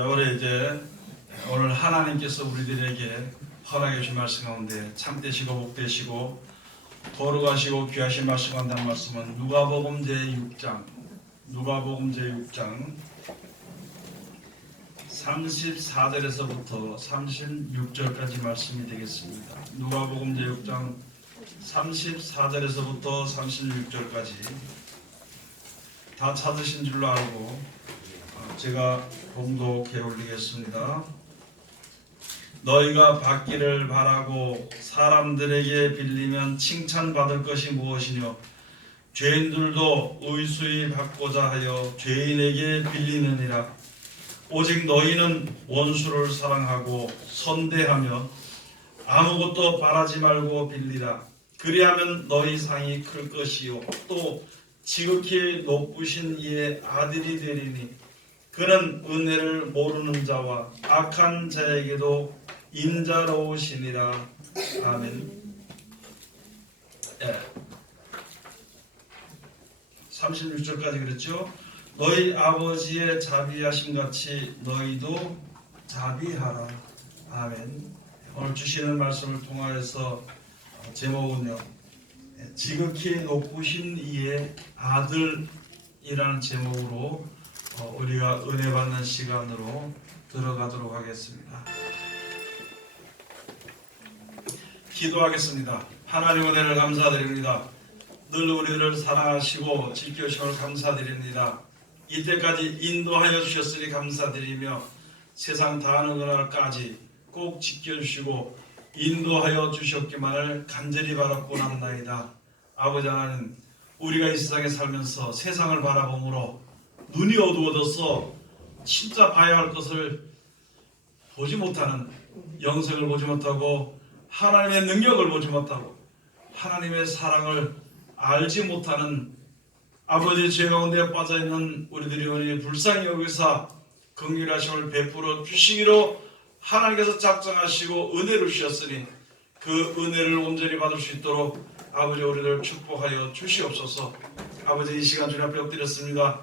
올해 오늘 하나님께서 우리들에게 허락해 주신 말씀 가운데 참되시고 복되시고 거룩하시고 귀하신 말씀 한다는 말씀은 누가복음 제6장 34절에서부터 36절까지 말씀이 되겠습니다. 누가복음 제6장 34절에서부터 36절까지 다 찾으신 줄로 알고 제가 봉독해 올리겠습니다. 너희가 받기를 바라고 사람들에게 빌리면 칭찬받을 것이 무엇이뇨? 죄인들도 의수히 받고자 하여 죄인에게 빌리느니라. 오직 너희는 원수를 사랑하고 선대하며 아무것도 바라지 말고 빌리라. 그리하면 너희 상이 클 것이요 또 지극히 높으신 이의 아들이 되리니 그는 은혜를 모르는 자와 악한 자에게도 인자로우시니라. 아멘. 36절까지 그랬죠. 너희 아버지의 자비하심 같이 너희도 자비하라. 아멘. 오늘 주시는 말씀을 통하여서 제목은요, 지극히 높으신 이의 아들이라는 제목으로 우리가 은혜 받는 시간으로 들어가도록 하겠습니다. 기도하겠습니다. 하나님 은혜를 감사드립니다. 늘 우리를 사랑하시고 지켜주심을 감사드립니다. 이때까지 인도하여 주셨으니 감사드리며 세상 다하는 그날까지 꼭 지켜주시고 인도하여 주셨기만을 간절히 바라고 나옵나이다. 아버지 하나님, 우리가 이 세상에 살면서 세상을 바라보므로 눈이 어두워져서 진짜 봐야 할 것을 보지 못하는, 영생을 보지 못하고 하나님의 능력을 보지 못하고 하나님의 사랑을 알지 못하는 아버지의 죄 가운데 빠져있는 우리들이 오늘 불쌍히 여기사 긍휼하심을 베풀어 주시기로 하나님께서 작정하시고 은혜를 주셨으니 그 은혜를 온전히 받을 수 있도록 아버지 우리를 축복하여 주시옵소서. 아버지 이 시간 주님 앞에 엎드렸습니다.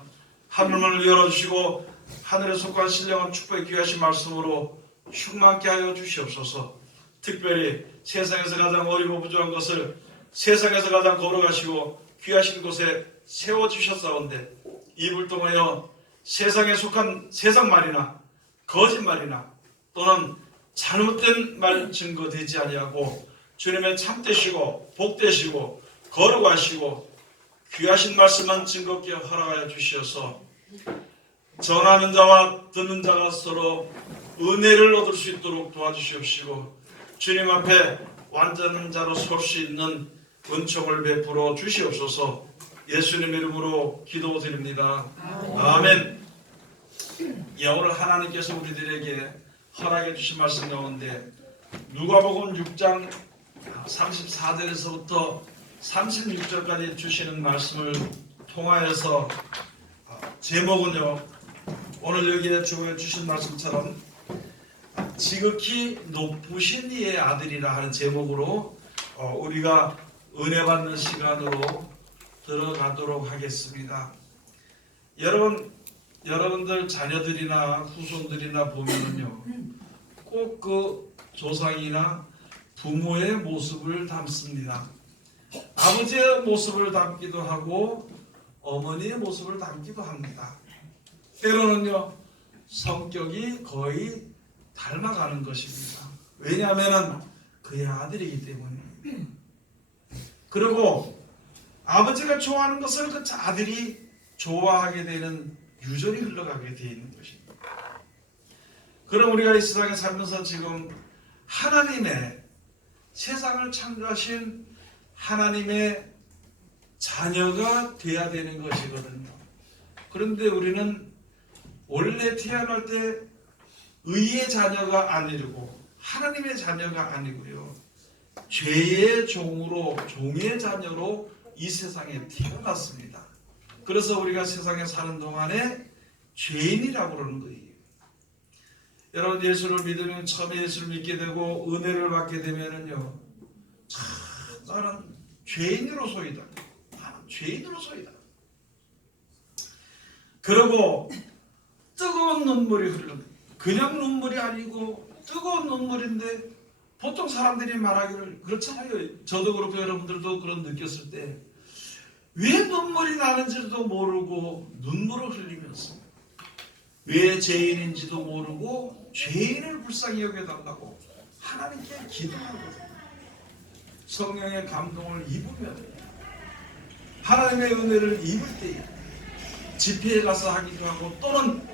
하늘문을 열어주시고 하늘에 속한 신령한 축복의 귀하신 말씀으로 충만케 하여 주시옵소서. 특별히 세상에서 가장 어리고 부족한 것을 세상에서 가장 거룩하시고 귀하신 곳에 세워주셨사온데 입을 통하여 세상에 속한 세상말이나 거짓말이나 또는 잘못된 말 증거되지 아니하고 주님의 참되시고 복되시고 거룩하시고 귀하신 말씀만 증거케 허락하여 주시어서 전하는 자와 듣는 자가 서로 은혜를 얻을 수 있도록 도와주시옵시고 주님 앞에 완전한 자로 설 수 있는 은총을 베풀어 주시옵소서. 예수님 이름으로 기도드립니다. 아멘. 오늘 하나님께서 우리들에게 허락해 주신 말씀 가운데 누가복음 6장 34절에서부터 36절까지 주시는 말씀을 통하여서 제목은요, 오늘 여기에 주신 말씀처럼 지극히 높으신 이의 아들이라 하는 제목으로 우리가 은혜 받는 시간으로 들어가도록 하겠습니다. 여러분들 자녀들이나 후손들이나 보면은요, 꼭 그 조상이나 부모의 모습을 담습니다. 아버지의 모습을 담기도 하고 어머니의 모습을 담기도 합니다. 때로는요, 성격이 거의 닮아가는 것입니다. 왜냐하면 그의 아들이기 때문에. 그리고 아버지가 좋아하는 것을 그 아들이 좋아하게 되는 유전이 흘러가게 되어 있는 것입니다. 그럼 우리가 이 세상에 살면서 지금 하나님의 세상을 창조하신 하나님의 자녀가 되어야 되는 것이거든요. 그런데 우리는 원래 태어날 때 의의 자녀가 아니고 하나님의 자녀가 아니고요, 죄의 종으로, 종의 자녀로 이 세상에 태어났습니다. 그래서 우리가 세상에 사는 동안에 죄인이라고 그러는 거예요. 여러분, 예수를 믿으면 처음에 예수를 믿게 되고 은혜를 받게 되면은요, 나는 죄인으로서이다. 나는 죄인으로서이다. 그리고 뜨거운 눈물이 흐르는 그냥 눈물이 아니고 뜨거운 눈물인데, 보통 사람들이 말하기를 그렇잖아요. 저도 그렇고 여러분들도 그런 느꼈을 때 왜 눈물이 나는지도 모르고 눈물을 흘리면서, 왜 죄인인지도 모르고 죄인을 불쌍히 여겨달라고 하나님께 기도하거든요. 성령의 감동을 입으면, 하나님의 은혜를 입을 때에 집회에 가서 하기도 하고, 또는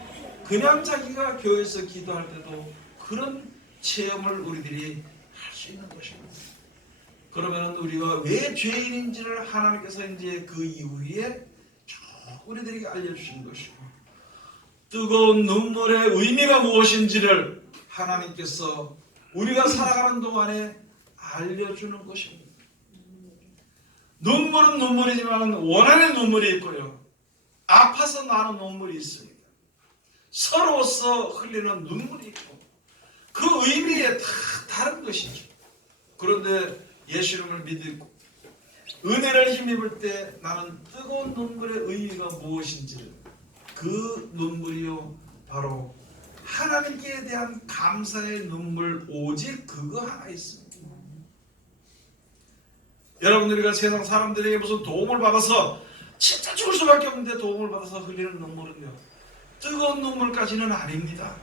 그냥 자기가 교회에서 기도할 때도 그런 체험을 우리들이 할 수 있는 것입니다. 그러면 우리가 왜 죄인인지를 하나님께서 이제 그 이후에 쭉 우리들에게 알려주시는 것이고, 뜨거운 눈물의 의미가 무엇인지를 하나님께서 우리가 살아가는 동안에 알려주는 것입니다. 눈물은 눈물이지만 원하는 눈물이 있고요, 아파서 나는 눈물이 있습니다. 서러워서 흘리는 눈물이 있고, 그 의미에 다 다른 것이죠. 그런데 예수 이름을 믿고 은혜를 힘입을 때 나는 뜨거운 눈물의 의미가 무엇인지를, 그 눈물이요 바로 하나님께 대한 감사의 눈물, 오직 그거 하나 있습니다. 여러분들이가 세상 사람들에게 무슨 도움을 받아서 진짜 죽을 수밖에 없는데 도움을 받아서 흘리는 눈물은요, 뜨거운 눈물까지는 아닙니다.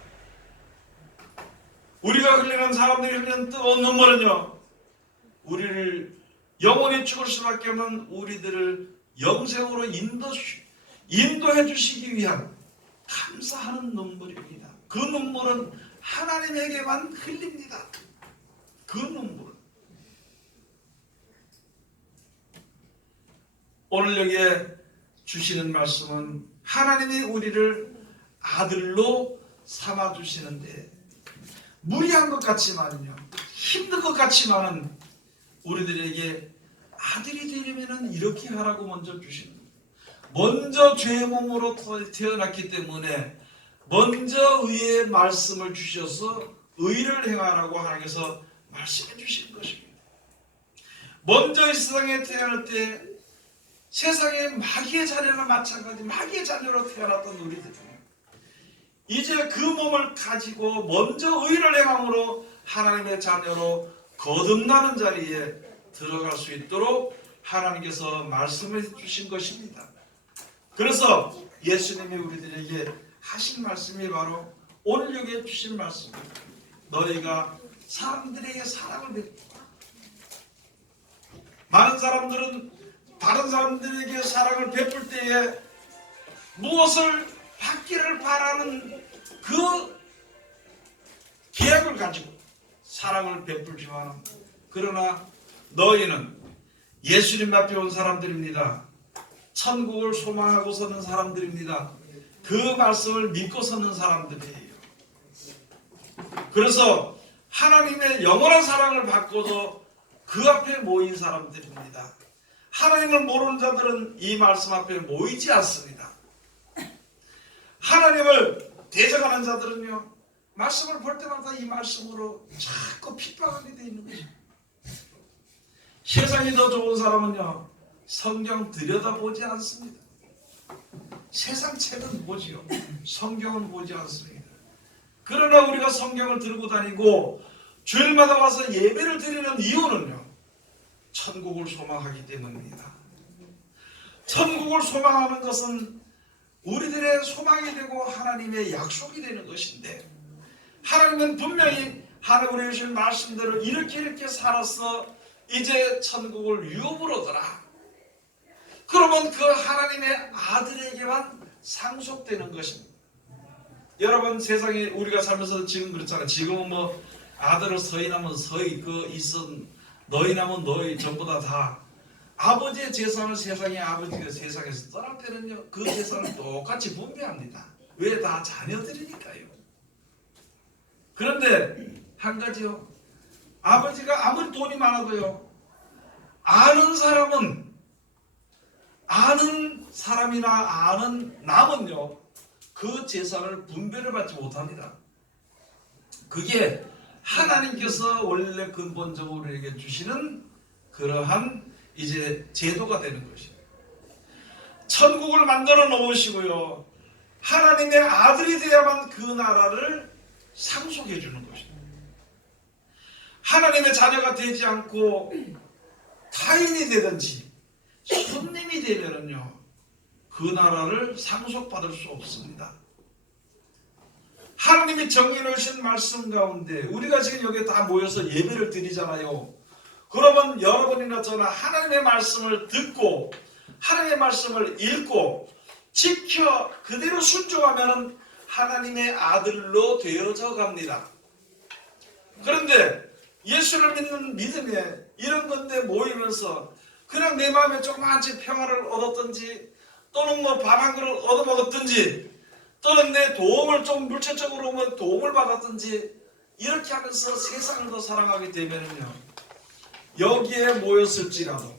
우리가 흘리는, 사람들이 흘리는 뜨거운 눈물은요, 우리를 영원히 죽을 수밖에 없는 우리들을 영생으로 인도해 주시기 위한 감사하는 눈물입니다. 그 눈물은 하나님에게만 흘립니다. 그 눈물은. 오늘 여기에 주시는 말씀은 하나님이 우리를 아들로 삼아주시는데, 무리한 것 같지만요, 힘든 것 같지만은 우리들에게 아들이 되려면 이렇게 하라고 먼저 주시는 거예요. 먼저 죄의 몸으로 태어났기 때문에 먼저 의의 말씀을 주셔서 의를 행하라고 하나님께서 말씀해 주시는 것입니다. 먼저 이 세상에 태어날 때 세상의 마귀의 자녀나 마찬가지, 마귀의 자녀로 태어났던 우리들은 이제 그 몸을 가지고 먼저 의를 행함으로 하나님의 자녀로 거듭나는 자리에 들어갈 수 있도록 하나님께서 말씀해 주신 것입니다. 그래서 예수님이 우리들에게 하신 말씀이 바로 오늘 여기에 주신 말씀입니다. 너희가 사람들에게 사랑을 베풀라. 많은 사람들은 다른 사람들에게 사랑을 베풀 때에 무엇을 받기를 바라는 그 계획을 가지고 사랑을 베풀지만, 그러나 너희는 예수님 앞에 온 사람들입니다. 천국을 소망하고 서는 사람들입니다. 그 말씀을 믿고 서는 사람들이에요. 그래서 하나님의 영원한 사랑을 받고도 그 앞에 모인 사람들입니다. 하나님을 모르는 자들은 이 말씀 앞에 모이지 않습니다. 하나님을 대적하는 자들은요, 말씀을 볼 때마다 이 말씀으로 자꾸 핍박하게 되어 있는 거죠. 세상이 더 좋은 사람은요, 성경 들여다보지 않습니다. 세상 책은 보지요, 성경은 보지 않습니다. 그러나 우리가 성경을 들고 다니고 주일마다 와서 예배를 드리는 이유는요, 천국을 소망하기 때문입니다. 천국을 소망하는 것은 우리들의 소망이 되고 하나님의 약속이 되는 것인데, 하나님은 분명히 하나님의 주신 말씀대로 이렇게 살아서 이제 천국을 유업으로더라. 그러면 그 하나님의 아들에게만 상속되는 것입니다. 여러분, 세상에 우리가 살면서 지금 그렇잖아요. 지금은 뭐 아들을 서인하면 서인, 그 있은 너희나면 너희, 전부 다 아버지의 재산을 세상에, 아버지가 세상에서 떠날 때는요, 그 재산을 똑같이 분배합니다. 왜? 다 자녀들이니까요. 그런데 한 가지요, 아버지가 아무리 돈이 많아도요, 아는 사람이나 아는 남은요, 그 재산을 분배를 받지 못합니다. 그게 하나님께서 원래 근본적으로 우리에게 주시는 그러한 이제 제도가 되는 것입니다. 천국을 만들어 놓으시고요, 하나님의 아들이 되야만 그 나라를 상속해 주는 것이다. 하나님의 자녀가 되지 않고 타인이 되든지 손님이 되면은요, 그 나라를 상속받을 수 없습니다. 하나님이 정해놓으신 말씀 가운데 우리가 지금 여기 다 모여서 예배를 드리잖아요. 그러면 여러분이나 저나 하나님의 말씀을 듣고 하나님의 말씀을 읽고 지켜 그대로 순종하면 하나님의 아들로 되어져 갑니다. 그런데 예수를 믿는 믿음에 이런 건데 모이면서 그냥 내 마음에 조그만치 평화를 얻었든지 또는 뭐 밥 한 그릇 얻어먹었든지 또는 내 도움을 좀 물질적으로 도움을 받았든지 이렇게 하면서 세상을 더 사랑하게 되면요, 여기에 모였을지라도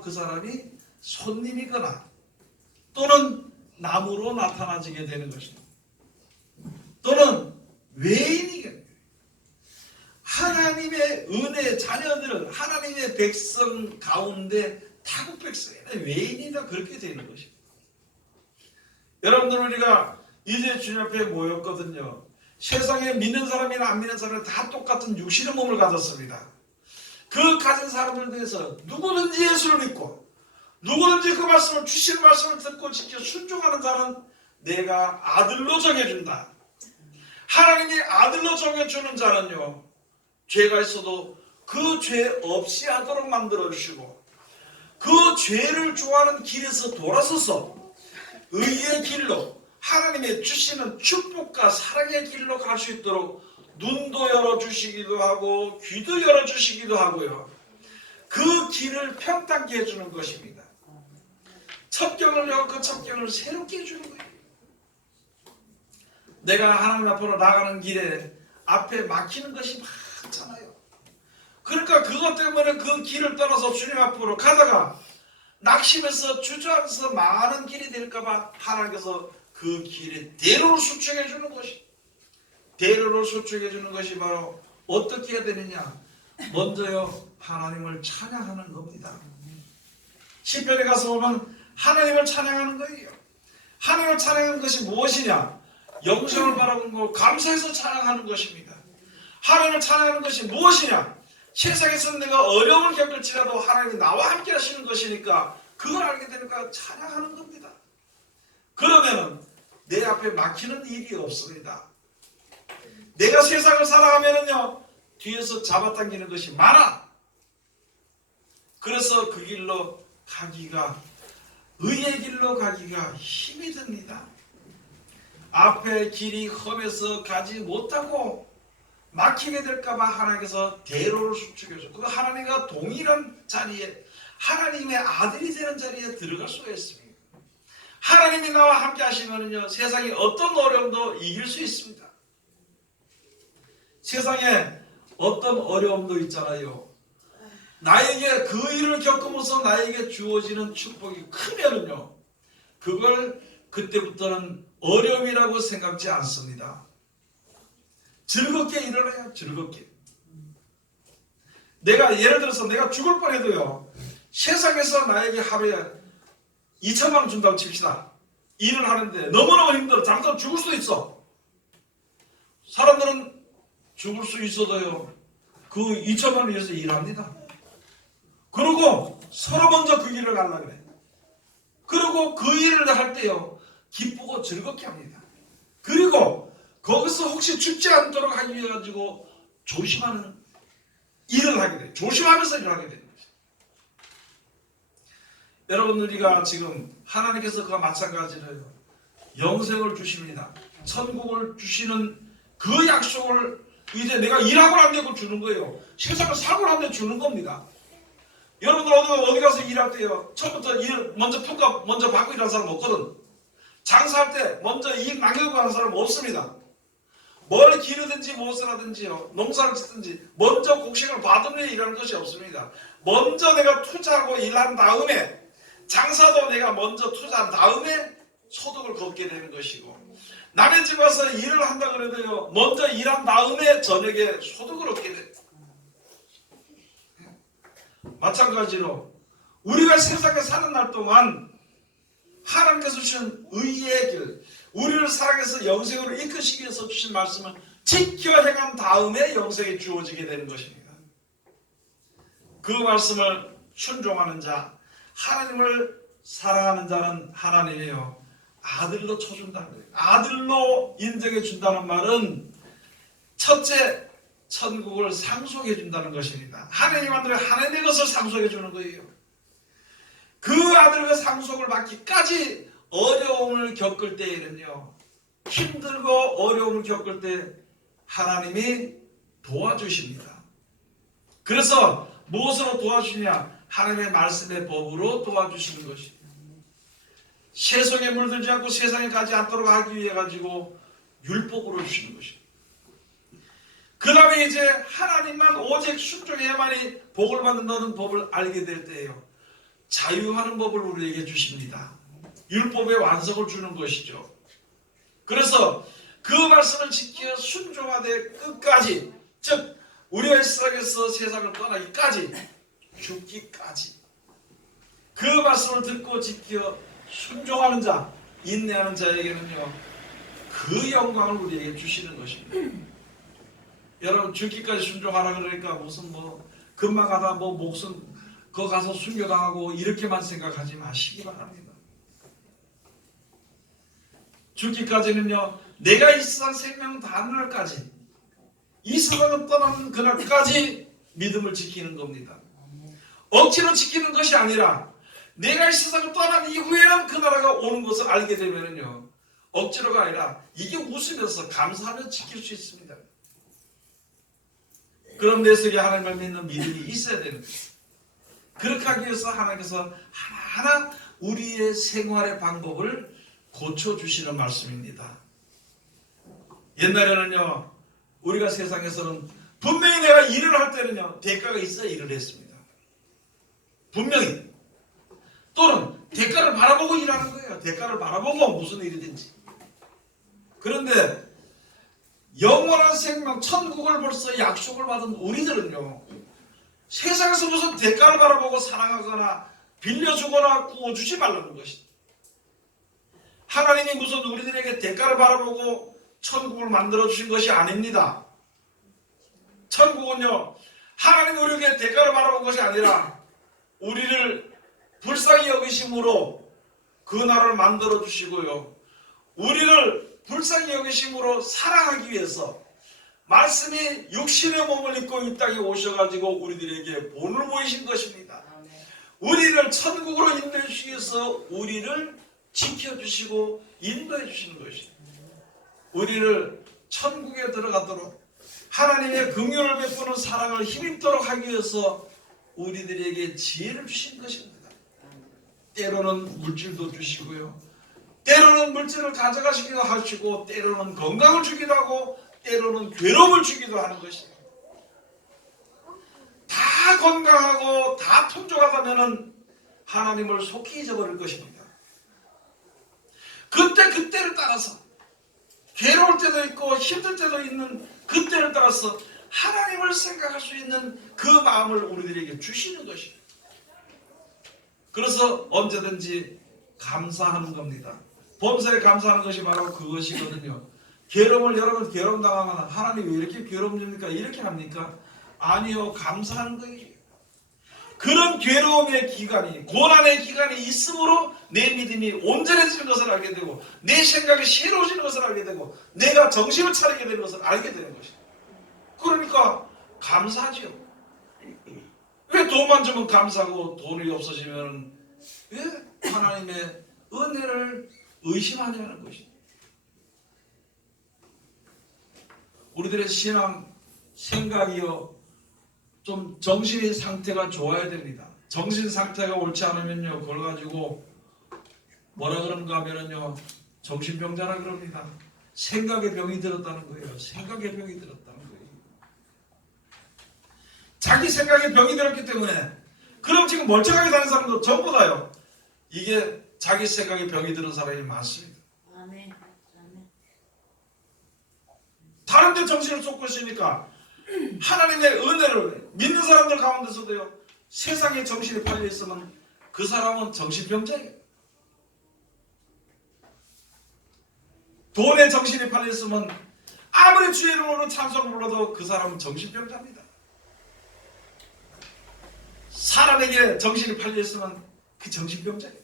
그 사람이 손님이거나 또는 남으로 나타나지게 되는 것입니다. 또는 외인이겠네요. 하나님의 은혜의 자녀들은 하나님의 백성 가운데 타국 백성이 외인이다, 그렇게 되는 것입니다. 여러분들, 우리가 이제 주님 앞에 모였거든요. 세상에 믿는 사람이나 안 믿는 사람이 다 똑같은 육신의 몸을 가졌습니다. 그 가진 사람들 중에서 누구든지 예수를 믿고 누구든지 그 말씀을, 주신 말씀을 듣고 지켜 순종하는 자는 내가 아들로 정해준다. 하나님이 아들로 정해주는 자는요, 죄가 있어도 그 죄 없이 하도록 만들어주시고 그 죄를 좋아하는 길에서 돌아서서 의의 길로, 하나님의 주시는 축복과 사랑의 길로 갈 수 있도록 눈도 열어주시기도 하고 귀도 열어주시기도 하고요, 그 길을 평탄케 해주는 것입니다. 첩경을 열고 그 첩경을 새롭게 해주는 거예요. 내가 하나님 앞으로 나가는 길에 앞에 막히는 것이 많잖아요. 그러니까 그것 때문에 그 길을 떠나서 주님 앞으로 가다가 낙심해서 주저앉아서 많은 길이 될까봐 하나님께서 그 길에 대로를 수축해 주는 것이, 대로를 수축해 주는 것이 바로 어떻게 해야 되느냐, 먼저요, 하나님을 찬양하는 겁니다. 시편에 가서 보면 하나님을 찬양하는 거예요. 하나님을 찬양하는 것이 무엇이냐, 영생을 바라보고 감사해서 찬양하는 것입니다. 하나님을 찬양하는 것이 무엇이냐, 세상에서 내가 어려움을 겪을지라도 하나님이 나와 함께 하시는 것이니까 그걸 알게 되니까 찬양하는 겁니다. 그러면은 내 앞에 막히는 일이 없습니다. 내가 세상을 살아가면은요, 뒤에서 잡아당기는 것이 많아. 그래서 그 길로 가기가, 의의 길로 가기가 힘이 듭니다. 앞에 길이 험해서 가지 못하고 막히게 될까봐 하나님께서 대로를 수축해서 그 하나님과 동일한 자리에, 하나님의 아들이 되는 자리에 들어갈 수가 있습니다. 하나님이 나와 함께 하시면요, 세상에 어떤 어려움도 이길 수 있습니다. 세상에 어떤 어려움도 있잖아요. 나에게 그 일을 겪으면서 나에게 주어지는 축복이 크면은요, 그걸 그때부터는 어려움이라고 생각지 않습니다. 즐겁게 일어나요. 즐겁게. 내가 예를 들어서 내가 죽을 뻔해도요, 세상에서 나에게 하루에 2천만 원 준다고 칩시다. 일을 하는데 너무너무 힘들어. 잠깐 죽을 수도 있어. 사람들은 죽을 수 있어도요, 그 2천만 원 위해서 일합니다. 그리고 서로 먼저 그 길을 가려고 그래. 그리고 그 일을 할 때요, 기쁘고 즐겁게 합니다. 그리고 거기서 혹시 죽지 않도록 하기 위해 가지고 조심하는 일을 하게 돼요. 조심하면서 일을 하게 되는 거죠. 여러분, 우리가 지금 하나님께서 그와 마찬가지로 영생을 주십니다. 천국을 주시는 그 약속을 이제 내가 일하고 난 되고 주는 거예요. 세상을 살고 난 데 주는 겁니다. 여러분들 어디 가서 일할 때요, 처음부터 일 먼저 평가 먼저 받고 일하는 사람 없거든. 장사할 때 먼저 이익 남기고 하는 사람 없습니다. 뭘 기르든지 무엇을 하든지요, 농사를 짓든지 먼저 곡식을 받은 후에 일하는 것이 없습니다. 먼저 내가 투자하고 일한 다음에, 장사도 내가 먼저 투자한 다음에 소득을 걷게 되는 것이고, 남의 집 와서 일을 한다 그래도요, 먼저 일한 다음에 저녁에 소득을 얻게 돼요. 마찬가지로 우리가 세상에 사는 날 동안 하나님께서 주신 의의 길, 우리를 사랑해서 영생으로 이끄시기 위해서 주신 말씀을 지켜 행한 다음에 영생이 주어지게 되는 것입니다. 그 말씀을 순종하는 자, 하나님을 사랑하는 자는 하나님이요 아들로 쳐준다는 거예요. 아들로 인정해 준다는 말은 첫째, 천국을 상속해 준다는 것입니다. 하나님한테 하나님의 것을 상속해 주는 거예요. 그 아들과 상속을 받기까지 어려움을 겪을 때에는요, 힘들고 어려움을 겪을 때 하나님이 도와주십니다. 그래서 무엇으로 도와주냐? 하나님의 말씀의 법으로 도와주시는 것입니다. 세속에 물들지 않고 세상에 가지 않도록 하기 위해 가지고 율법으로 주시는 것입니다. 그 다음에 이제 하나님만 오직 순종해야만이 복을 받는다는 법을 알게 될 때예요. 자유하는 법을 우리에게 주십니다. 율법의 완성을 주는 것이죠. 그래서 그 말씀을 지켜 순종하되 끝까지, 즉 우리가 이 세상에서 세상을 떠나기까지, 죽기까지 그 말씀을 듣고 지켜 순종하는 자, 인내하는 자에게는요 그 영광을 우리에게 주시는 것입니다. 여러분, 죽기까지 순종하라 그러니까 무슨 금방 가다 목숨 거 가서 순교당하고 이렇게만 생각하지 마시기 바랍니다. 죽기까지는요, 내가 이 세상 생명 닿는 날까지, 이 세상을 떠나는 그날까지 믿음을 지키는 겁니다. 억지로 지키는 것이 아니라 내가 이 세상을 떠난 이후에는 그 나라가 오는 것을 알게 되면요, 억지로가 아니라 이게 웃으면서 감사하며 지킬 수 있습니다. 그럼 내 속에 하나님을 믿는 믿음이 있어야 되는 거예요. 그렇게 하기 위해서 하나님께서 하나하나 우리의 생활의 방법을 고쳐주시는 말씀입니다. 옛날에는요, 우리가 세상에서는 분명히 내가 일을 할 때는요, 대가가 있어야 일을 했습니다. 분명히. 또는 대가를 바라보고 일하는 거예요. 대가를 바라보고 무슨 일이든지. 그런데 영원한 생명, 천국을 벌써 약속을 받은 우리들은요, 세상에서 무슨 대가를 바라보고 사랑하거나 빌려주거나 구워주지 말라는 것이다. 하나님이 무슨 우리들에게 대가를 바라보고 천국을 만들어주신 것이 아닙니다. 천국은요, 하나님 우리에게 대가를 바라본 것이 아니라 우리를 불쌍히 여기심으로 그 나라를 만들어주시고요, 우리를 불쌍히 여기심으로 사랑하기 위해서 말씀이 육신의 몸을 입고 이 땅에 오셔가지고 우리들에게 본을 보이신 것입니다. 우리를 천국으로 인도해 주시기 위해서 우리를 지켜주시고 인도해 주시는 것입니다. 우리를 천국에 들어가도록 하나님의 긍휼을 베푸는 사랑을 힘입도록 하기 위해서 우리들에게 지혜를 주신 것입니다. 때로는 물질도 주시고요, 때로는 물질을 가져가시기도 하시고, 때로는 건강을 주기도 하고, 때로는 괴로움을 주기도 하는 것입니다. 다 건강하고 다 풍족하다면 하나님을 속히 잊어버릴 것입니다. 그때를 따라서 괴로울 때도 있고 힘들 때도 있는 그때를 따라서 하나님을 생각할 수 있는 그 마음을 우리들에게 주시는 것입니다. 그래서 언제든지 감사하는 겁니다. 범사에 감사하는 것이 바로 그것이거든요. 괴로움을 여러분 괴로움 당하면 하나님 왜 이렇게 괴로움 줍니까? 이렇게 합니까? 아니요, 감사하는 거예요. 그런 괴로움의 기간이, 고난의 기간이 있으므로 내 믿음이 온전해지는 것을 알게 되고, 내 생각이 새로워지는 것을 알게 되고, 내가 정신을 차리게 되는 것을 알게 되는 것입니다. 그러니까 감사하죠. 왜 돈만 주면 감사하고 돈이 없어지면 왜 하나님의 은혜를 의심하냐는 것입니다. 우리들의 신앙 생각이요, 좀 정신의 상태가 좋아야 됩니다. 정신 상태가 옳지 않으면요, 그걸 가지고 뭐라 그런가 하면요, 정신병자라 그럽니다. 생각의 병이 들었다는 거예요. 생각의 병이 들었다는 거예요. 자기 생각에 병이 들었기 때문에, 그럼 지금 멀쩡하게 다니는 사람도 전부 다요, 이게 자기 생각에 병이 드는 사람이 많습니다. 다른 데 정신을 쏟고 있으니까 하나님의 은혜를 믿는 사람들 가운데서도요, 세상에 정신이 팔려 있으면 그 사람은 정신병자예요. 돈에 정신이 팔렸으면 아무리 주의 이름으로 찬송을 불러도 그 사람은 정신병자입니다. 사람에게 정신이 팔렸으면 그 정신병자예요.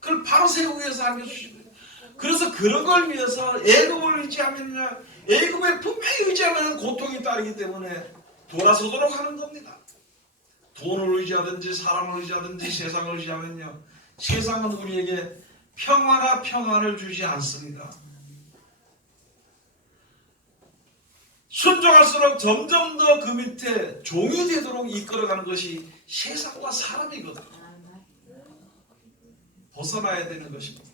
그걸 바로 세우기 위해서 알려주신 거예요. 그래서 그런 걸 위해서 애굽을 의지하면요, 애굽에 분명히 의지하면 고통이 따르기 때문에 돌아서도록 하는 겁니다. 돈을 의지하든지 사람을 의지하든지 세상을 의지하면요, 세상은 우리에게 평화나 평안을 주지 않습니다. 순종할수록 점점 더 그 밑에 종이 되도록 이끌어가는 것이 세상과 사람이거든요. 벗어나야 되는 것입니다.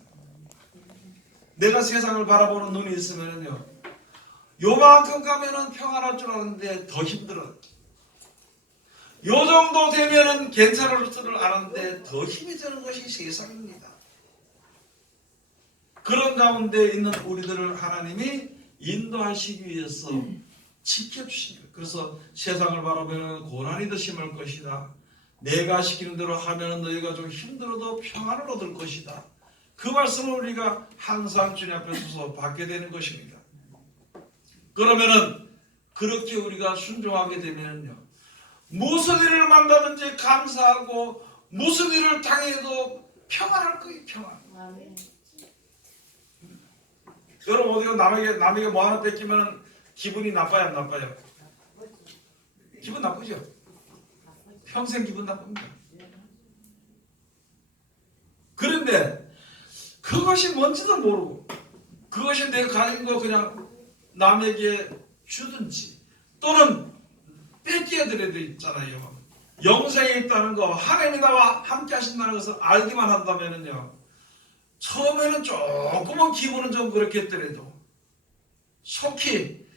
내가 세상을 바라보는 눈이 있으면요, 요만큼 가면은 평안할 줄 아는데 더 힘들어요. 요 정도 되면은 괜찮을 줄 아는데 더 힘이 드는 것이 세상입니다. 그런 가운데 있는 우리들을 하나님이 인도하시기 위해서 지켜주신 거예요. 그래서 세상을 바라보면 고난이 더 심할 것이다. 내가 시키는 대로 하면 너희가 좀 힘들어도 평안을 얻을 것이다. 그 말씀을 우리가 항상 주님 앞에 서서 받게 되는 것입니다. 그러면은 그렇게 우리가 순종하게 되면요, 무슨 일을 만나든지 감사하고 무슨 일을 당해도 평안할 거예요. 평안. 여러분 어디가 남에게 뭐 하나 뺏기면 기분이 나빠요, 안 나빠요? 기분 나쁘죠? 평생 기분 나쁩니다. 그런데 그것이 뭔지도 모르고 그것이 내가 가진 거 그냥 남에게 주든지 또는 뺏겨야 되는 데 있잖아요. 영생에 있다는 거, 하나님이 나와 함께 하신다는 것을 알기만 한다면요, 처음에는 조금은 기분은 좀 그렇겠더라도 속히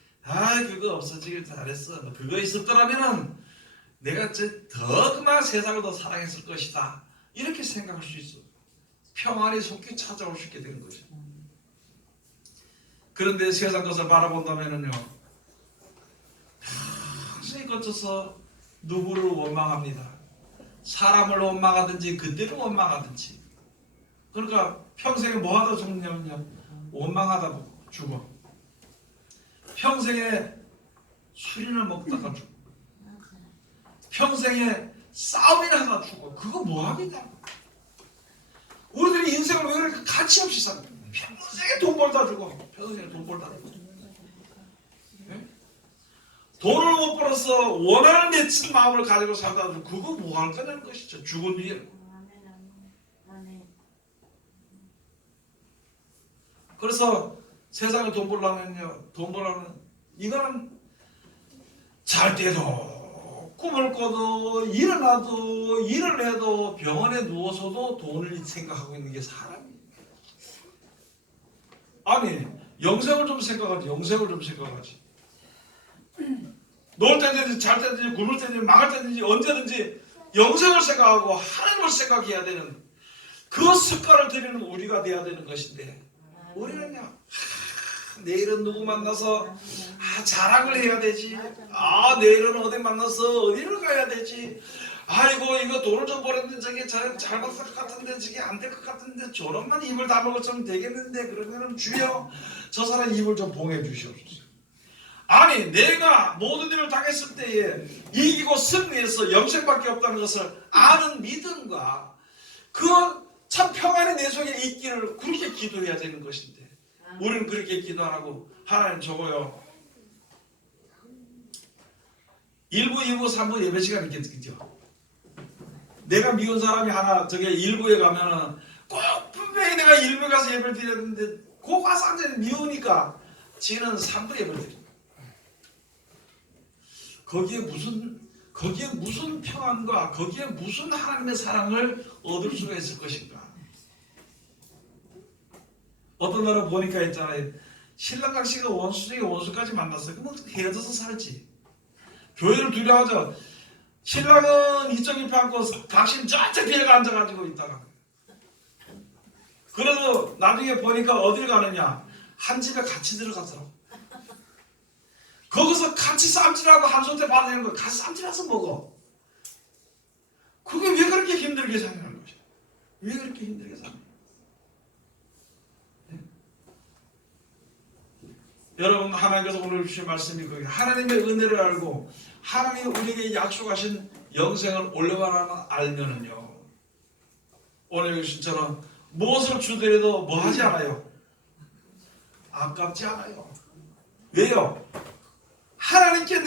그거 없어지길 잘했어, 그거 있었더라면은 내가 더 그만 세상을 더 사랑했을 것이다, 이렇게 생각할 수 있어. 평안이 속히 찾아올 수 있게 되는 거죠. 그런데 세상 것을 바라본다면요, 평생에 거쳐서 누구를 원망합니다. 사람을 원망하든지 그때를 원망하든지. 그러니까 평생에 뭐 하다 죽냐면요, 원망하다 죽어. 평생에 술이나 먹다가 죽어. 평생에 싸움이나 하다 죽어. 그거 뭐 하겠냐고. 우리들이 인생을 왜 그렇게 가치 없이 살아? 평생에 돈 벌다 죽어. 평생에 돈 벌다 죽어. 네? 돈을 못 벌어서 원한을 맺힌 마음을 가지고 살다 죽어. 그거 뭐 할 거냐는 것이죠. 죽은 뒤에. 그래서 세상에 돈 벌려면요, 이거는 잘 때도 꿈을 꿔도 일어나도 일을 해도 병원에 누워서도 돈을 생각하고 있는 게 사람이에요. 아니, 영생을 좀 생각하지. 영생을 좀 생각하지. 놀 때든지 잘 때든지 굶을 때든지 망할 때든지 언제든지 영생을 생각하고 하나님을 생각해야 되는 그 습관을 들이는 우리가 돼야 되는 것인데, 우리는요, 내일은 누구 만나서 자랑을 해야 되지. 내일은 어디 만나서 어디를 가야 되지. 아이고 이거 돈을 좀 벌었는데 저게 잘 될 것 같은데 저게 안 될 것 같은데 저런만 입을 다물고 좀 되겠는데, 그러면은 주여 저 사람 입을 좀 봉해 주시옵소서. 아니, 내가 모든 일을 당했을 때에 이기고 승리해서 영생밖에 없다는 것을 아는 믿음과 그 참 평안이 내 속에 있기를 그렇게 기도해야 되는 것인데, 우리는 그렇게 기도 안 하고 하나님 저거요, 1부, 2부, 3부 예배 시간 있겠죠. 내가 미운 사람이 하나 저게 1부에 가면은 꼭 분명히 내가 1부에 가서 예배를 드렸는데 그 가서 완전히 미우니까 지는 3부 예배를 드립니다. 거기에 무슨 평안과 거기에 무슨 하나님의 사랑을 얻을 수가 있을 것인가. 어떤 날은 보니까 있잖아요, 신랑강 씨가 원수 중에 원수까지 만났어요. 그럼 헤어져서 살지. 교회를 두려워하죠. 신랑은 이쪽 옆에 앉고 각신 저쪽 뒤에가 앉아가지고 있다가, 그래도 나중에 보니까 어딜 가느냐, 한 집에 같이 들어가더라고. 거기서 같이 쌈질하고 한솥에 받는 거 같이 쌈질해서 먹어. 그게 왜 그렇게 힘들게 사냐는 거죠. 왜 그렇게 힘들게 사냐. 여러분, 하나님께서 오늘 주신 말씀이 거기 하나님의 은혜를 알고 하나님이 우리에게 약속하신 영생을 올려가라 알면은요, 오늘 여기처럼 무엇을 주더라도 뭐 하지 않아요? 아깝지 않아요. 왜요? 하나님께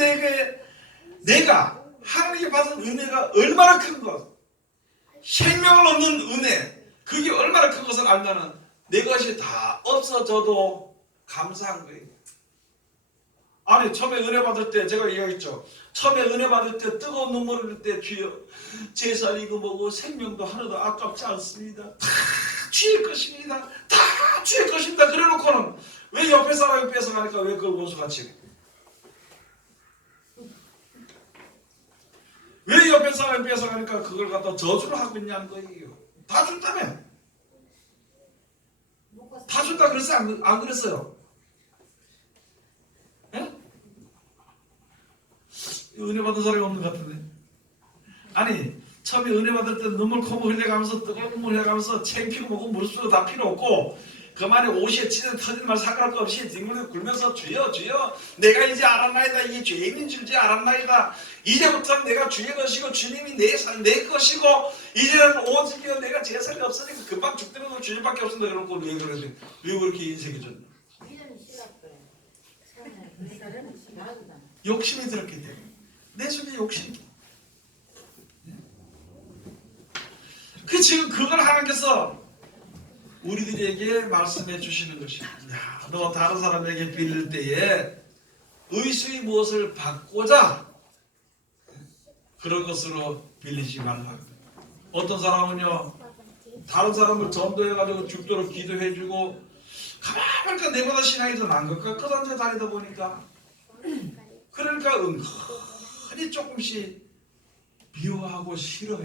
내가 하나님께 받은 은혜가 얼마나 큰 것, 생명을 얻는 은혜, 그게 얼마나 큰 것을 알면은 내 것이 다 없어져도 감사한 거예요. 아니, 처음에 은혜 받을 때 제가 얘기했죠. 처음에 은혜 받을 때 뜨거운 눈물을 흘릴 때, 주여, 재산이고 뭐고 생명도 하나도 아깝지 않습니다. 다 주의 것입니다. 다 주의 것입니다. 그래놓고는 왜 옆에 사람이 뺏어가니까 왜 그걸 원수같이, 왜 옆에 사람이 뺏어가니까 그걸 갖다 저주를 하고 있냐는 거예요. 다 준다며. 다 준다 그랬어요? 안 그랬어요? 예? 은혜 받은 사람이 없는 것 같은데. 아니, 처음에 은혜 받을 때 눈물 콧물 흘려가면서 뜨거운 눈물 흘려가면서 챙피고 뭐고 무릎 다 필요 없고 그만에 옷이 찢어 터지는 말 상관할 거 없이 뒹굴며 굴면서 주여 주여 내가 이제 알았나이다. 이게 죄인인 줄 이제 알았나이다. 이제부터는 내가 주의 것이고 주님이 내 것이고 이제는 오직이여 내가 재산이 없으니까 금방 죽더라도 주님밖에 없습니다. 그러고 왜 그렇게 인생이 졌냐? 욕심이 들었기 때문에. 내 속에 욕심이. 그 지금 그걸 하나님께서 우리들에게 말씀해 주시는 것입니다. 야, 너 다른 사람에게 빌릴 때에 의수의 무엇을 받고자 그런 것으로 빌리지 말라. 어떤 사람은요, 다른 사람을 전도해가지고 죽도록 기도해주고 가만히 보니까 내보다 신앙이 더 나은 것 같고 끄덕끄덕 다니다 보니까 그러니까 은근히 조금씩 미워하고 싫어요.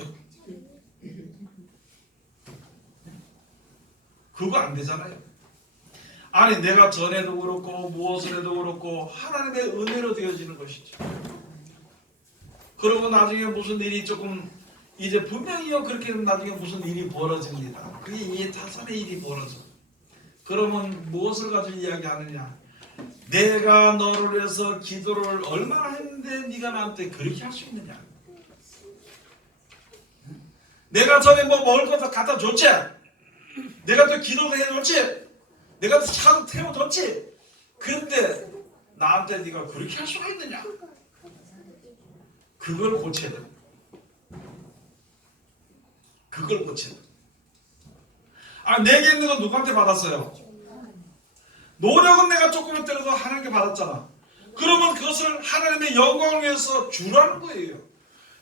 그거 안 되잖아요. 아니, 내가 전에도 그렇고 무엇을 해도 그렇고 하나님의 은혜로 되어지는 것이죠. 그러고 나중에 무슨 일이 조금 이제 분명히요, 그렇게 나중에 무슨 일이 벌어집니다. 그게 이해타산의 일이 벌어져. 그러면 무엇을 가지고 이야기하느냐? 내가 너를 위해서 기도를 얼마나 했는데 네가 나한테 그렇게 할 수 있느냐? 내가 전에 뭐 먹을 것도 갖다 줬지? 내가 또 기도도 해줬지? 내가 또 차도 태워줬지? 그런데 나한테 네가 그렇게 할 수가 있느냐? 그걸 고쳐야 돼. 그걸 고쳐야 돼. 아, 내게 있는 건 누구한테 받았어요? 노력은 내가 조금은 때려도 하나님께 받았잖아. 그러면 그것을 하나님의 영광을 위해서 주라는 거예요.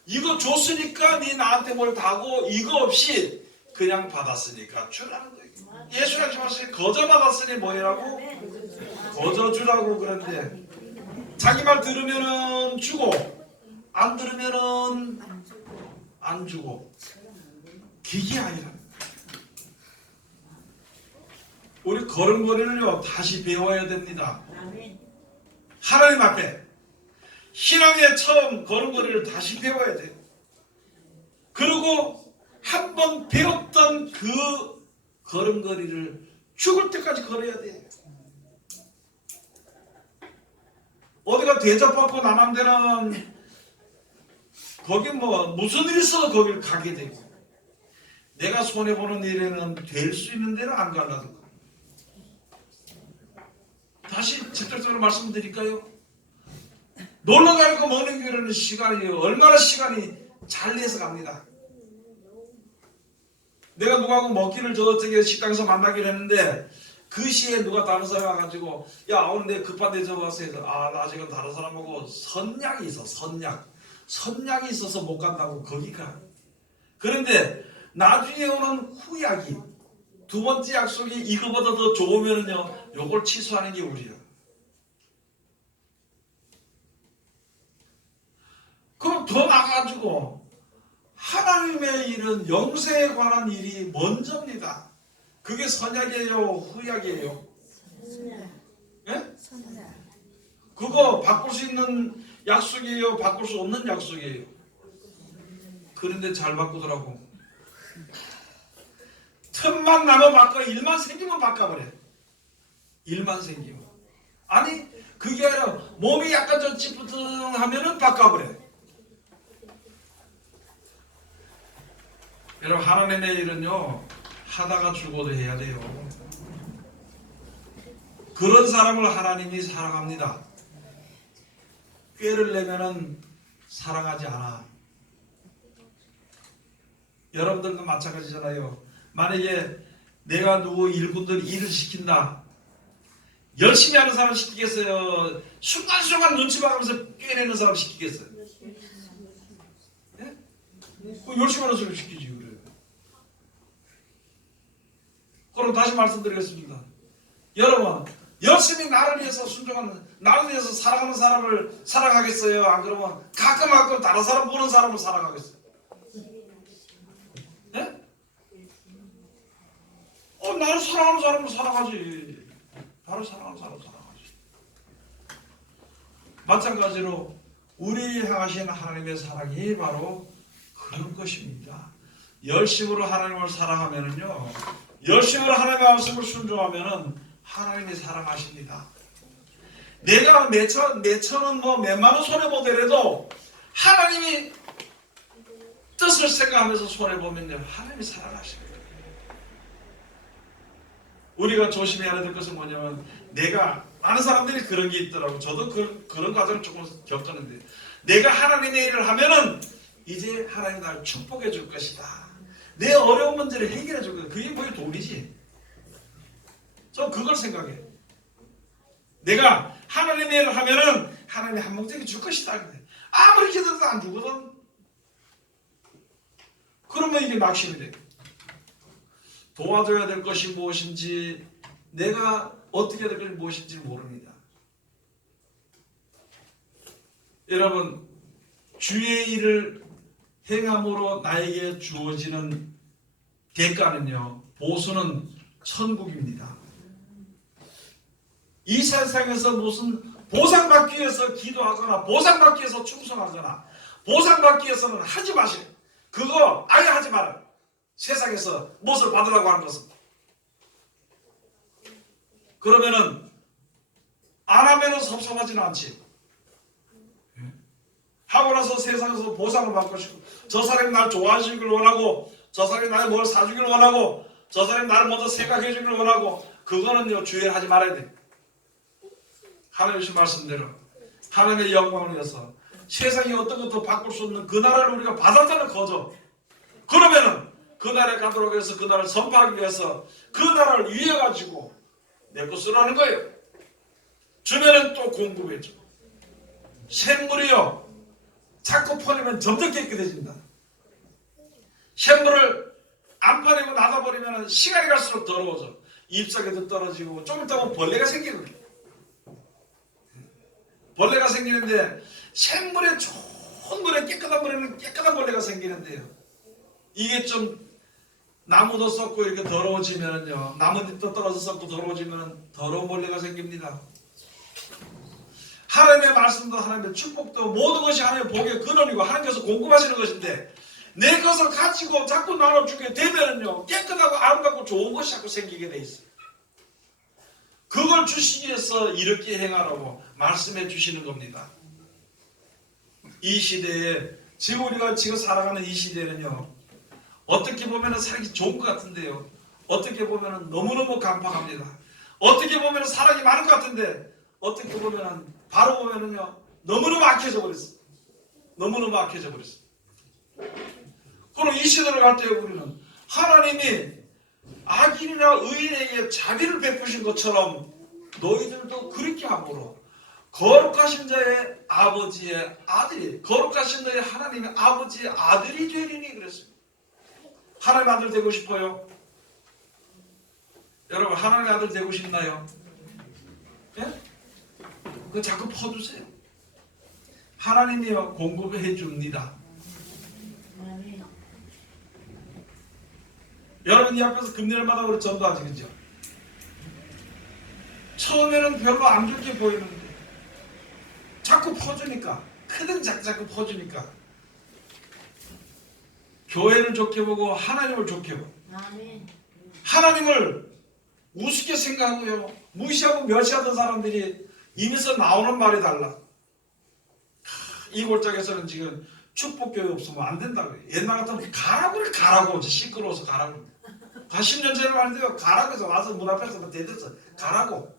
이거 줬으니까 네 나한테 뭘 다고 이거 없이 그냥 받았으니까 주라는 거예요. 예수님이 말씀하신 거저 받았으니 뭐라고? 거저 주라고. 그런데 자기 말 들으면은 주고 안 들으면은 안 주고. 그게 아니라 우리 걸음걸이를요 다시 배워야 됩니다. 하나님 앞에 신앙의 처음 걸음걸이를 다시 배워야 돼요. 그리고 한 번 배웠던 그 걸음걸이를 죽을 때까지 걸어야 돼요. 어디가 대접받고 남한 데는 거기 뭐 무슨 일이 있어도 거기를 가게 되고, 내가 손해보는 일에는 될 수 있는 데는 안 가려고. 다시 직접적으로 말씀드릴까요? 놀러 가고 먹는 길에는 시간이 얼마나 시간이 잘 내서 갑니다. 내가 누구하고 먹기를 저쪽에 식당에서 만나기로 했는데 그 시에 누가 다른 사람 와가지고 야 오늘 내가 급한데 저 와서 해서 아 나 지금 다른 사람하고 선약이 있어. 선약이 있어서 못 간다고 거기 가. 그런데 나중에 오는 후약이 두 번째 약속이 이거보다 더 좋으면은요 요걸 취소하는 게 우리야. 그럼 더 나가가지고 하나님의 일은 영생에 관한 일이 먼저입니다. 그게 선약이에요, 후약이에요? 예? 그거 바꿀 수 있는 약속이에요, 바꿀 수 없는 약속이에요? 그런데 잘 바꾸더라고. 틈만 나면 바꿔. 일만 생기면 바꿔버려. 일만 생기면. 아니 그게 아니라 몸이 약간 좀 찌뿌둥하면은 바꿔버려. 여러분 하나님의 일은요 하다가 죽어도 해야 돼요. 그런 사람을 하나님이 사랑합니다. 꾀를 내면은 사랑하지 않아. 여러분들도 마찬가지잖아요. 만약에 내가 누구 일꾼들 일을 시킨다. 열심히 하는 사람 시키겠어요? 순간순간 눈치 봐가면서 꾀내는 사람 시키겠어요? 예? 열심히 하는 사람 시키지 그래. 그럼 다시 말씀드리겠습니다. 여러분 열심히 나를 위해서 순종하는 나를 위해서 사랑하는 사람을 사랑하겠어요? 안 그러면 가끔 다른 사람 보는 사람을 사랑하겠어요? 예? 나를 사랑하는 사람을 사랑하지. 나를 사랑하는 사람을 사랑하지. 마찬가지로 우리 향하신 하나님의 사랑이 바로 그런 것입니다. 열심으로 하나님을 사랑하면은요, 열심으로 하나님의 말씀을 순종하면은 하나님이 사랑하십니다. 내가 몇천원 몇만원 손해보더라도 하나님이 뜻을 생각하면서 손해보면요 하나님이 사랑하십니다. 우리가 조심해야 될 것은 뭐냐면 내가 많은 사람들이 그런 게 있더라고. 저도 그런 과정을 조금 겪었는데 내가 하나님의 일을 하면은 이제 하나님 나를 축복해 줄 것이다. 내 어려운 문제를 해결해 줄 것이다. 그게 뭐의 돈이지. 저 그걸 생각해. 내가 하나님의 일을 하면은 하나님이 한 뭉텅이 줄 것이다. 아무리 기도해도 안 주거든. 그러면 이게 낙심이 돼. 도와줘야 될 것이 무엇인지 내가 어떻게 해야 될 것이 무엇인지 모릅니다. 여러분 주의 일을 행함으로 나에게 주어지는 대가는요 보수는 천국입니다. 이 세상에서 무슨 보상받기 위해서 기도하거나 보상받기 위해서 충성하거나 보상받기 위해서는 하지 마세요. 그거 아예 하지 말아요. 세상에서 무엇을 받으려고 하는 것은. 그러면은 안 하면은 섭섭하지는 않지. 하고 나서 세상에서 보상을 받고 싶고 저 사람이 날 좋아해 주길 원하고 저 사람이 나를 뭘 사주길 원하고 저 사람이 나를 먼저 생각해 주길 원하고 그거는요 주의를 하지 말아야 돼. 하나님 주신 말씀대로 하나님의 영광을 위해서 세상에 어떤 것도 바꿀 수 없는 그 나라를 우리가 받았다는 거죠. 그러면은 그 나라에 가도록 해서 그 나라를 선포하기 위해서 그 나라를 위해 가지고 내 것으로 하는 거예요. 주면은 또 공급해줘. 샘물이요 자꾸 퍼내면 점점 깨끗해진다. 샘물을 안 퍼내고 놔둬버리면 시간이 갈수록 더러워져. 잎사귀도 떨어지고 좀 있다 보면 벌레가 생기거든요. 벌레가 생기는데 샘물에 좋은 물에 깨끗한 물에는 깨끗한 벌레가 생기는데요. 이게 좀 나무도 썩고 이렇게 더러워지면요. 나뭇잎도 떨어져 썩고 더러워지면 더러운 벌레가 생깁니다. 하나님의 말씀도 하나님의 축복도 모든 것이 하나님의 복의 근원이고 하나님께서 공급하시는 것인데 내 것을 가지고 자꾸 나눠주게 되면요. 깨끗하고 아름답고 좋은 것이 자꾸 생기게 돼 있어요. 그걸 주시기 위해서 이렇게 행하라고 말씀해 주시는 겁니다. 이 시대에 지금 우리가 지금 살아가는 이 시대는요. 어떻게 보면 살기 좋은 것 같은데요. 어떻게 보면 너무너무 간파합니다. 어떻게 보면 사랑이 많은 것 같은데 어떻게 보면 바로 보면은요. 너무너무 악해져 버렸어. 너무너무 악해져 버렸어. 그럼 이 시대를 갈 때 우리는 하나님이 악인이나 의인에게 자비를 베푸신 것처럼 너희들도 그렇게 함으로 거룩하신 자의 아버지의 아들이 거룩하신 자의 하나님의 아버지의 아들이 되리니 그랬습니다. 하나님의 아들 되고 싶어요? 여러분 하나님의 아들 되고 싶나요? 예? 그거 자꾸 퍼주세요. 하나님이요 공급해 줍니다. 여러분 이 앞에서 금년을 받아 우리 전도하지 그죠? 처음에는 별로 안 좋게 보이는데 자꾸 퍼주니까 크든 자꾸 퍼주니까 교회를 좋게 보고 하나님을 좋게 보고 하나님을 우습게 생각하고요 무시하고 멸시하던 사람들이 입에서 나오는 말이 달라. 이 골짜기에서는 지금 축복교회 없으면 안 된다고 해요. 옛날 같으면 가라고 그래. 가라고. 시끄러워서 가라고. 한 10년 전에 말인데요. 가라고 해서 와서 문 앞에서 대들었어. 가라고.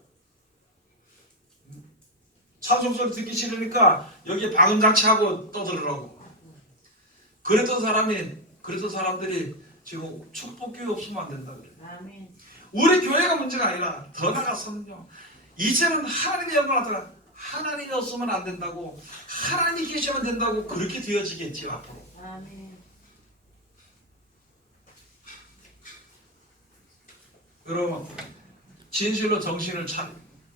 찬송 소리 듣기 싫으니까 여기에 방음장치하고 떠들으라고. 그랬던 사람들이 지금 축복교회 없으면 안 된다 그래요. 아멘. 우리 교회가 문제가 아니라 더 나아가서는요. 이제는 하나님의 영광을 따라 하나님이 없으면 안 된다고, 하나님이 계시면 된다고 그렇게 되어지겠지 앞으로. 아멘. 여러분, 진실로 정신을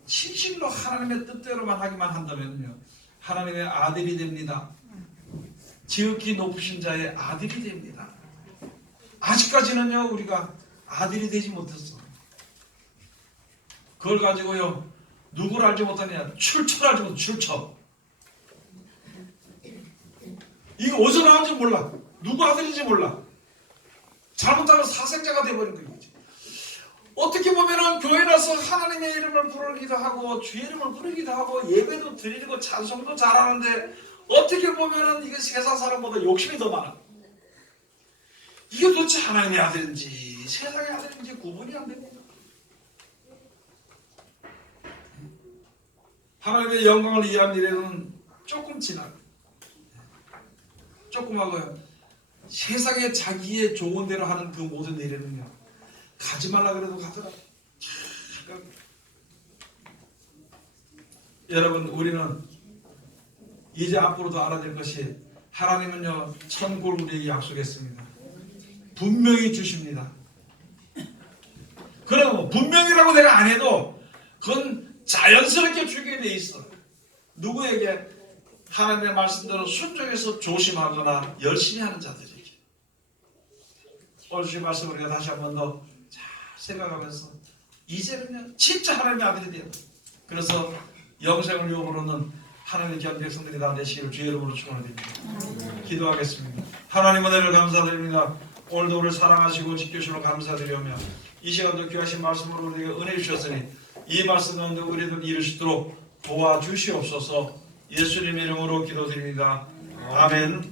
진실로 하나님의 뜻대로만 하기만 한다면요, 하나님의 아들이 됩니다. 지극히 높으신 자의 아들이 됩니다. 아직까지는요 우리가 아들이 되지 못했어. 그걸 가지고요 누구를 알지 못하냐, 출처를 알지 못해. 출처. 이거 어디서 나온지 몰라. 누구 아들인지 몰라. 잘못하면 사생자가 돼버린 거지. 어떻게 보면은 교회 나서 하나님의 이름을 부르기도 하고 주의 이름을 부르기도 하고 예배도 드리고 찬송도 잘하는데 어떻게 보면은 이게 세상 사람보다 욕심이 더 많아. 이게 도대체 하나님의 아들인지 세상의 아들인지 구분이 안 됩니다. 하나님의 영광을 이해한 일에는 조금 지나고 조금 하고요. 세상에 자기의 좋은 대로 하는 그 모든 일에는요 가지 말라 그래도 가더라. 여러분, 우리는 이제 앞으로도 알아야 될 것이, 하나님은요 천국을 우리에게 약속했습니다. 분명히 주십니다. 그럼 분명이라고 내가 안 해도 그건 자연스럽게 주게 돼 있어. 누구에게? 하나님의 말씀대로 순종해서 조심하거나 열심히 하는 자들에게. 오늘 주신 말씀 우리가 다시 한 번 더 생각하면서 이제는요 진짜 하나님의 아들이 돼요. 그래서 영생을 유업으로는 하나님의 귀한 백성들이 다 되시기를 주의 이름으로 축원드립니다. 기도하겠습니다. 하나님 은혜를 감사드립니다. 오늘도 우리를 사랑하시고 지켜주시며 감사드리며 이 시간도 귀하신 말씀으로 우리에게 은혜 주셨으니 이 말씀 가운데 우리들 이룰 수 있도록 도와주시옵소서. 예수님 이름으로 기도드립니다. 아멘.